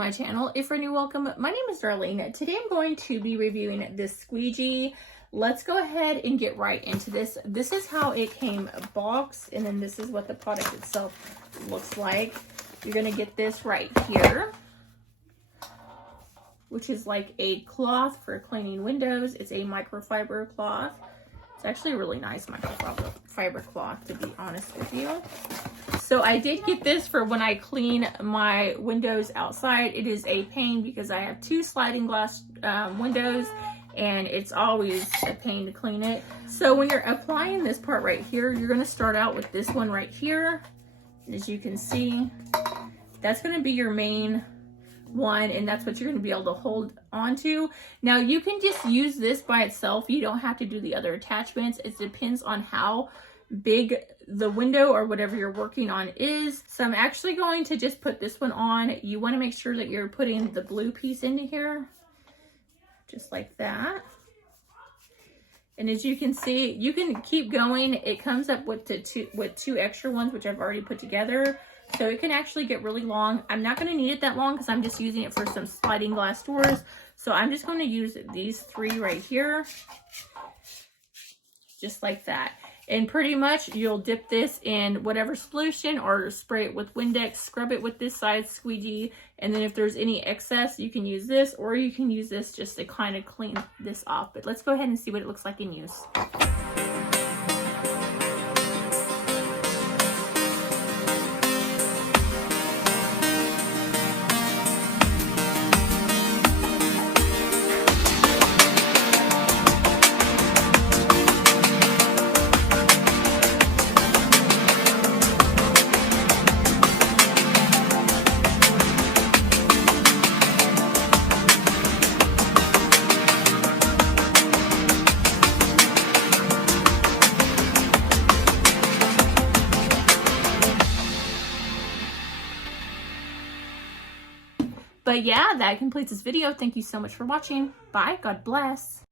my channel. If you're new, welcome. My name is Darlene. Today I'm going to be reviewing this squeegee. Let's go ahead and get right into this. This is how it came boxed, and then this is what the product itself looks like. You're going to get this right here, which is like a cloth for cleaning windows. It's a microfiber cloth. It's actually a really nice microfiber cloth, to be honest with you. So I did get this for when I clean my windows outside. It is a pain because I have two sliding glass windows, and it's always a pain to clean it. So when you're applying this part right here, you're going to start out with this one right here. As you can see, that's going to be your main one, and that's what you're going to be able to hold onto. Now you can just use this by itself. You don't have to do the other attachments. It depends on how big the window or whatever you're working on is. So I'm actually going to just put this one on. You want to make sure that you're putting the blue piece into here, just like that. And as you can see, you can keep going. It comes up with two extra ones, which I've already put together. So it can actually get really long. I'm not going to need it that long because I'm just using it for some sliding glass doors. So I'm just going to use these three right here, just like that. And pretty much you'll dip this in whatever solution or spray it with Windex, scrub it with this side squeegee, and then if there's any excess, you can use this, or you can use this just to kind of clean this off. But let's go ahead and see what it looks like in use. But yeah, that completes this video. Thank you so much for watching. Bye. God bless.